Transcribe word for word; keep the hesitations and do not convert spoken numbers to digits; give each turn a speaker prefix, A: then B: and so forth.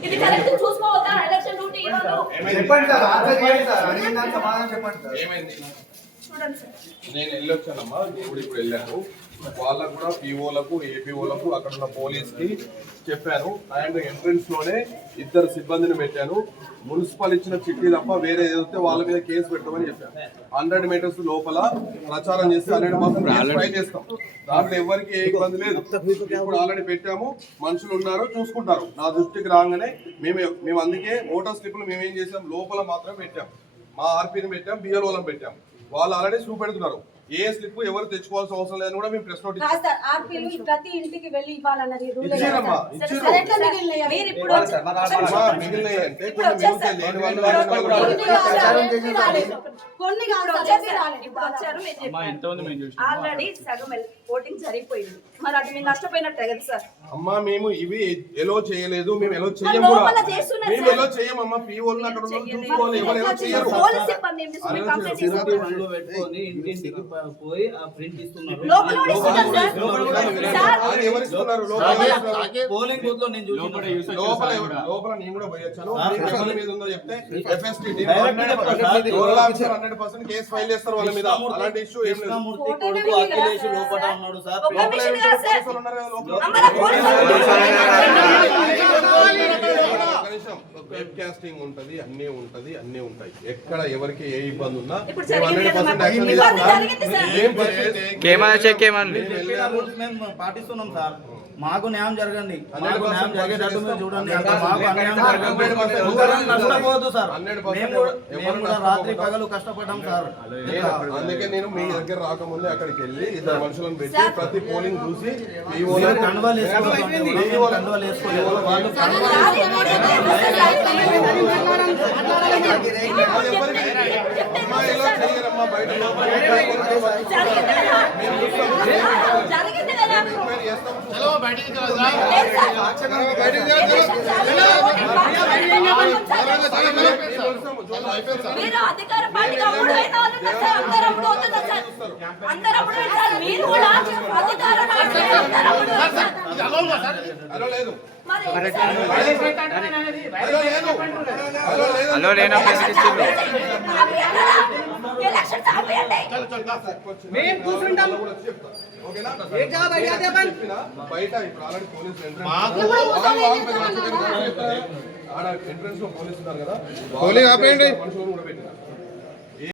A: ఇది correct చూసుకోవద్దా election duty ఇవ్వను
B: చెప్పండి సార్ ఆన్సర్ చేయండి సార్ అడిగిన దానికి సమాధానం చెప్పండి సార్
C: ఏమైంది
A: చూడండి సార్
C: నేను వెళ్ళొచ్చానమ్మా ఇప్పుడు ఇప్పుడు వెళ్ళాను వాళ్ళకు కూడా పీఓలకు ఏపీఓలకు అక్కడ ఉన్న పోలీస్కి చెప్పాను అండ్ ఎంట్రన్స్ లోనే ఇద్దరు సిబ్బందిని పెట్టాను మున్సిపల్ ఇచ్చిన చిట్టి తప్ప వేరే ఏదైతే వాళ్ళ మీద కేసు పెట్టమని చెప్పాను హండ్రెడ్ మీటర్స్ లోపల ప్రచారం చేస్తే హండ్రెడ్ పర్సెంట్ ఫైల్ చేస్తాం దాంట్లో ఎవరికి ఏ ఇబ్బంది లేదు ఇప్పుడు ఆల్రెడీ పెట్టాము మనుషులు ఉన్నారు చూసుకుంటారు నా దృష్టికి రాగానే మేము మేము అందుకే ఓటర్ స్లిప్లు మేము ఏం చేసాం లోపల మాత్రం పెట్టాం మా ఆర్పీని పెట్టాం బిఎల్ఓలను పెట్టాం వాళ్ళు ఆల్రెడీ చూపెడుతున్నారు ఏ స్లిప్ ఎవరు తెచ్చుకోవాల్సిన అవసరం లేదని కూడా మేము ప్రెస్ నోట్ ఇచ్చాం
D: ఆర్పీలు ప్రతి ఇంటికి వెళ్ళి ఇవ్వాలన్నది రూల్
C: ఇచ్చారమ్మా ఇచ్చారు
D: మీరు ఇప్పుడు
C: మిగిలినాయి అంటే కొన్ని మిగులుతాయి లేని వాళ్ళు
D: కొన్ని
A: ఇప్పుడు వచ్చారు ఆల్రెడీ సగం ఓటింగ్ జరిగిపోయింది మరి అది మీరు నష్టపోయినట్టే కదా సార్
C: అమ్మా మేము ఇవి ఎలో చేయలేదు మేము ఎలో చెయ్యం కూడా మేము ఎలో చెయ్యమమ్మా పీఓలు అక్కడ ఉన్న చూసుకోవాలి ఎవరు ఎలో చేయరు
A: పోలీస్ సిబ్బంది ఏం చేస్తుంది మీరు కంప్లైంట్ చేస్తారు
E: పెట్టుకొని ఇంటింటికి పోయి ఆ ప్రింట్ ఇస్తున్నారు
A: లోపల కూడా ఇస్తున్నారు సార్
C: అది ఎవరు ఇస్తున్నారు
E: పోలింగ్ బూత్ లో నేను చూసిన
C: లోపల లోపల నేను కూడా పోయొచ్చాను ఎవరి మీద ఉందో చెప్తే FST team hundred percent case file చేస్తారు వాళ్ళ మీద అలాంటి ఇష్యూ ఏం లేదు
E: కృష్ణమూర్తి కొడుకు అఖిలేష్ లోపల ఉన్నాడు సార్
A: ఒక నిమిషం కాదు సార్ అమ్మల
C: వెబ్ కాస్టింగ్ ఉంటది అన్ని ఉంటది అన్ని ఉంటాయి ఎక్కడ ఎవరికి ఏ ఇబ్బంది ఉన్నా
A: ఇప్పుడు జరిగింది
E: మేము పాటిస్తున్నాం సార్ మాకు న్యాయం జరగండి మాకు న్యాయం జరిగేటట్టు మీరు చూడండి మాకు అన్యాయం జరగండి నష్టపోవద్దు సార్ మేము కూడా రాత్రి పగలు కష్టపడ్డాం సార్
C: అందుకే నేను మీ దగ్గర రాకముందే అక్కడికి వెళ్ళి ఇద్దరు మనుషులను పెట్టి ప్రతి పోలింగ్ చూసి
E: కండువాలు వేసుకోవాలి కండువాలు వేసుకోలేదు వాళ్ళు
C: చేయరమ్మా బయట
A: మీరు అధికార పార్టీగా అప్పుడు అయిన వాళ్ళు ఉన్నారు సార్ అందరూ అప్పుడు అవుతున్నారు సార్ అందరూ అప్పుడు సార్ మీరు కూడా అధికార పార్టీగా అందరూ అప్పుడు సార్
C: హలో లేదు
F: హలో లేనా
A: ఎలక్షన్ ఆపేయండి
C: మేము కూర్చుంటాం ఓకేనా బయట ఇప్పుడు ఆల్రెడీ పోలీసులు ఆడ ఎంట్రన్స్ లో పోలీసులు ఉన్నారు కదా మనుషులను కూడా పెట్టినా